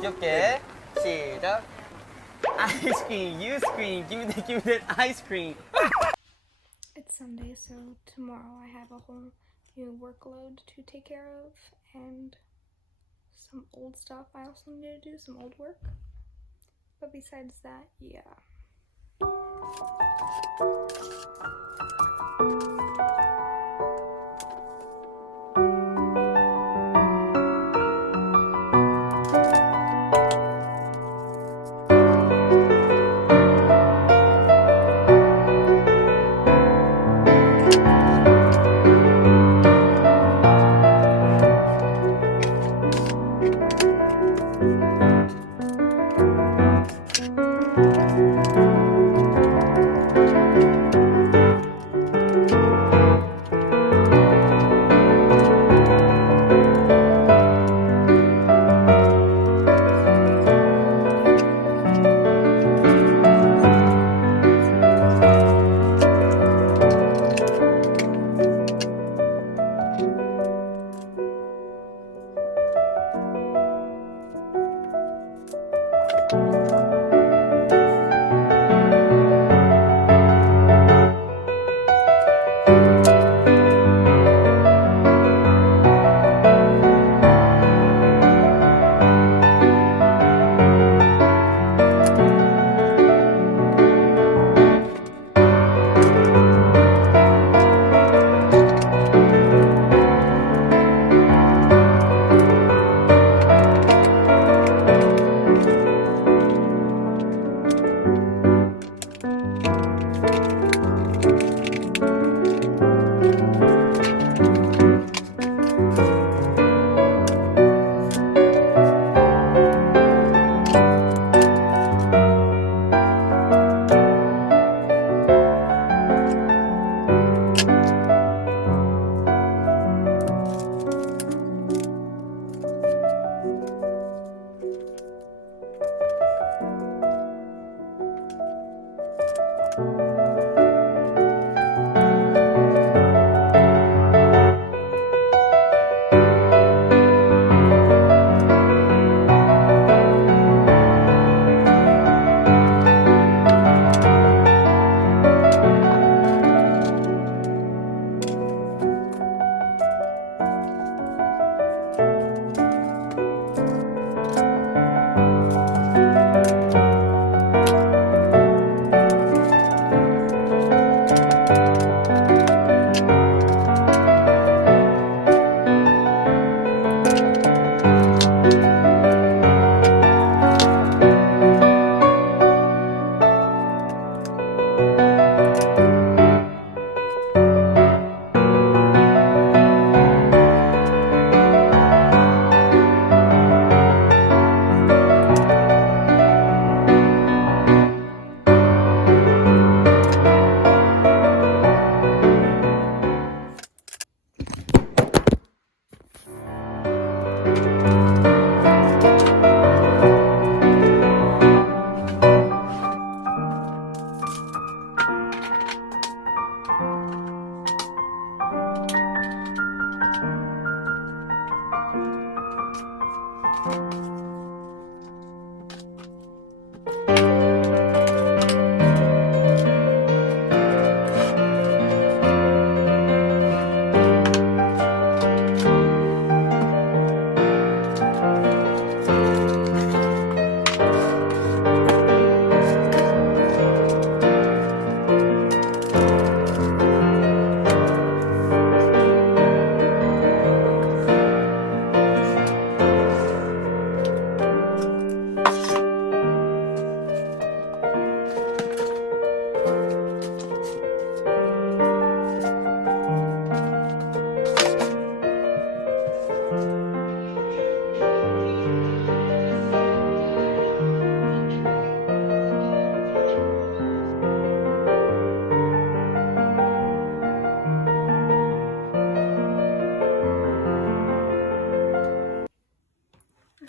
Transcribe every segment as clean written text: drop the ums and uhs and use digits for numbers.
귀엽게 시작. Ice cream, you scream, give me that ice cream. It's Sunday, so tomorrow I have a whole new workload to take care of and some old stuff I also need to do, some old work. But besides that, yeah.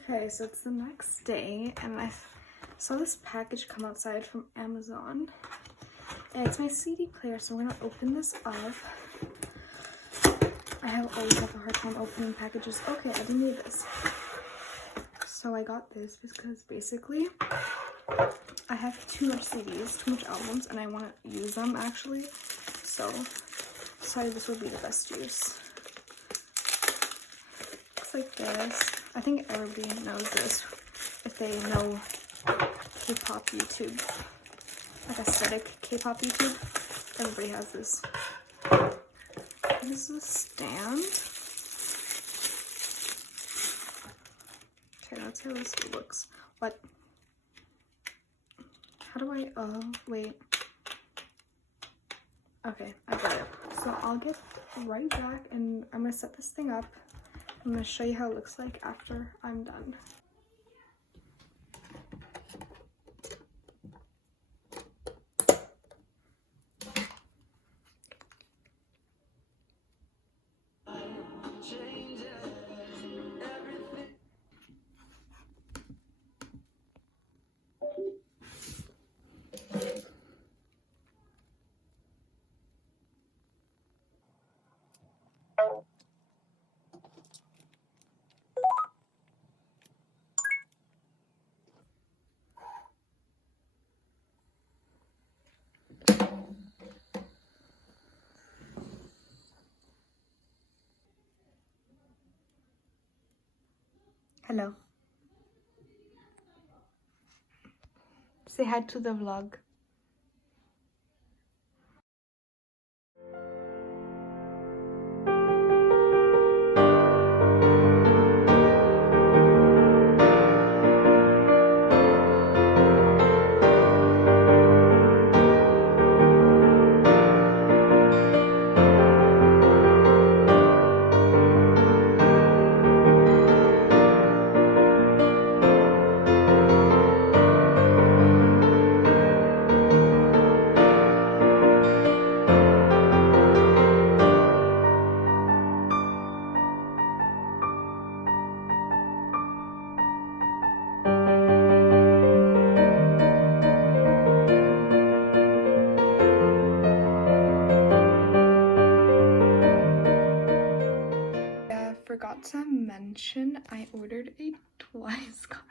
Okay, so it's the next day, and I saw this package come outside from Amazon, and it's my CD player, so I'm gonna open this up. always have a hard time opening packages. Okay, I didn't need this. So I got this because basically I have too much CDs, too much albums, and I want to use them actually. So decided this would be the best use. Looks like this. I think everybody knows this if they know K-pop YouTube, like aesthetic K-pop YouTube. Everybody has this. This is a stand. Okay, let's see how this looks. What? How do I, wait. Okay, I got it. So I'll get right back and I'm gonna set this thing up. I'm gonna show you how it looks like after I'm done. Hello. Say hi to the vlog. Forgot to mention I ordered a Twice card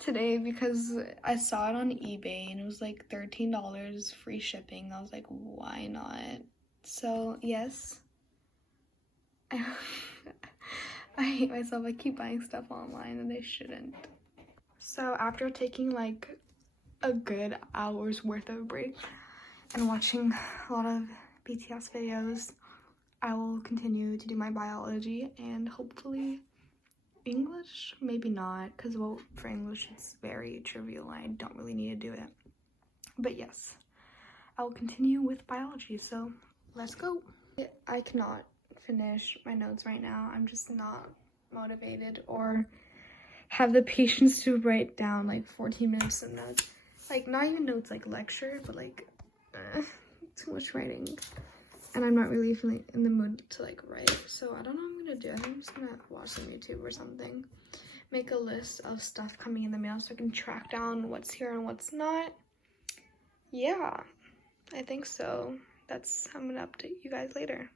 today because I saw it on eBay and it was like $13 free shipping. I was like, why not? So yes, I hate myself. I keep buying stuff online and I shouldn't. So after taking like a good hour's worth of break and watching a lot of BTS videos, I will continue to do my biology and hopefully English, maybe not, because well, for English it's very trivial and I don't really need to do it. But yes, I will continue with biology, so let's go. I cannot finish my notes right now. I'm just not motivated or have the patience to write down like 14 minutes of notes. Like not even notes like lecture, but like too much writing. And I'm not really feeling in the mood to like write, so I don't know what I'm gonna do. I think I'm just gonna watch some YouTube or something. Make a list of stuff coming in the mail so I can track down what's here and what's not. Yeah, I think so. I'm gonna update you guys later.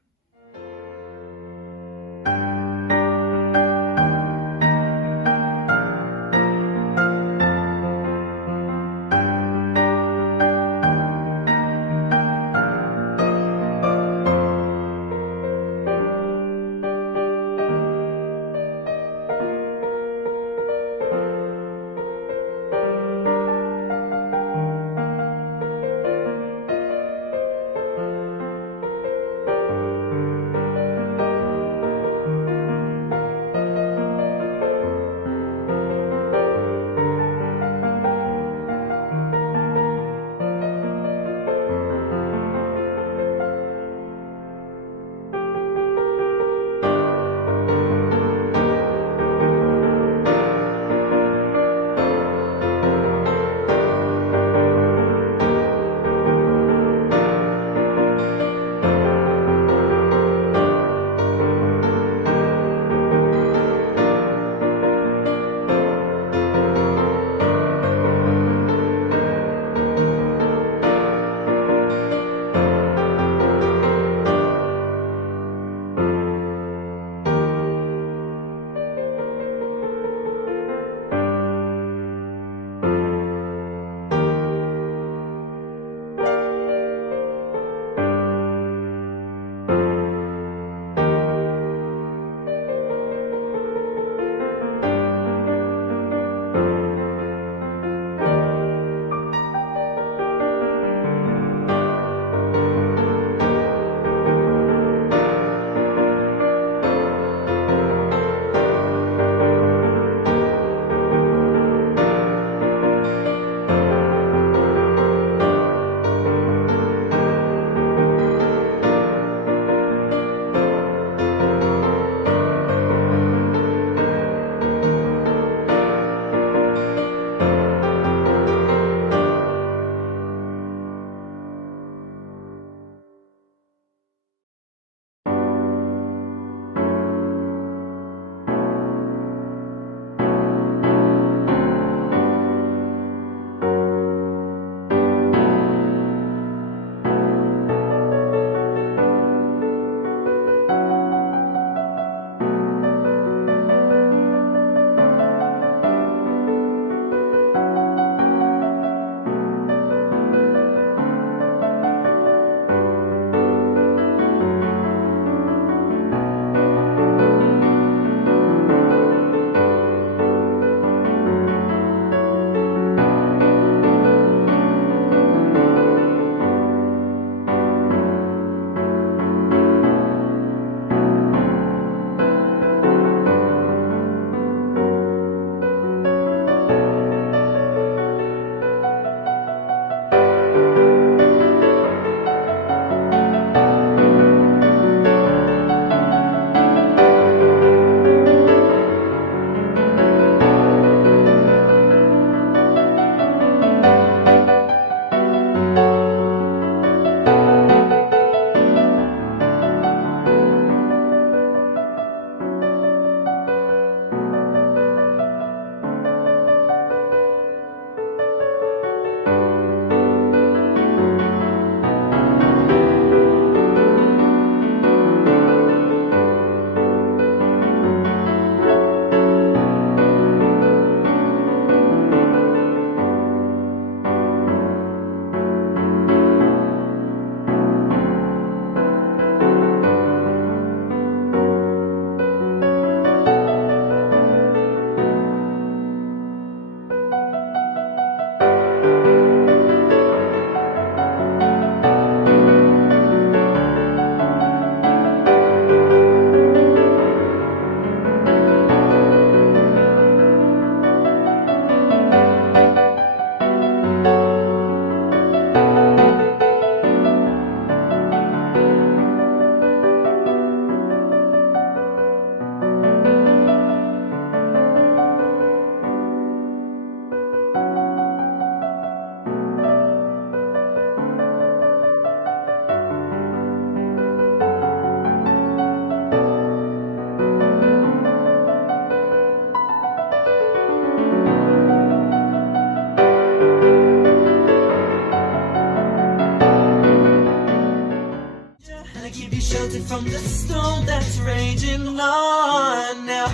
storm that's raging on. Now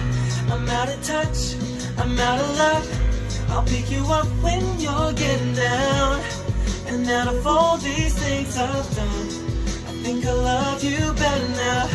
I'm out of touch, I'm out of luck. I'll pick you up when you're getting down. And out of all these things I've done, I think I love you better now.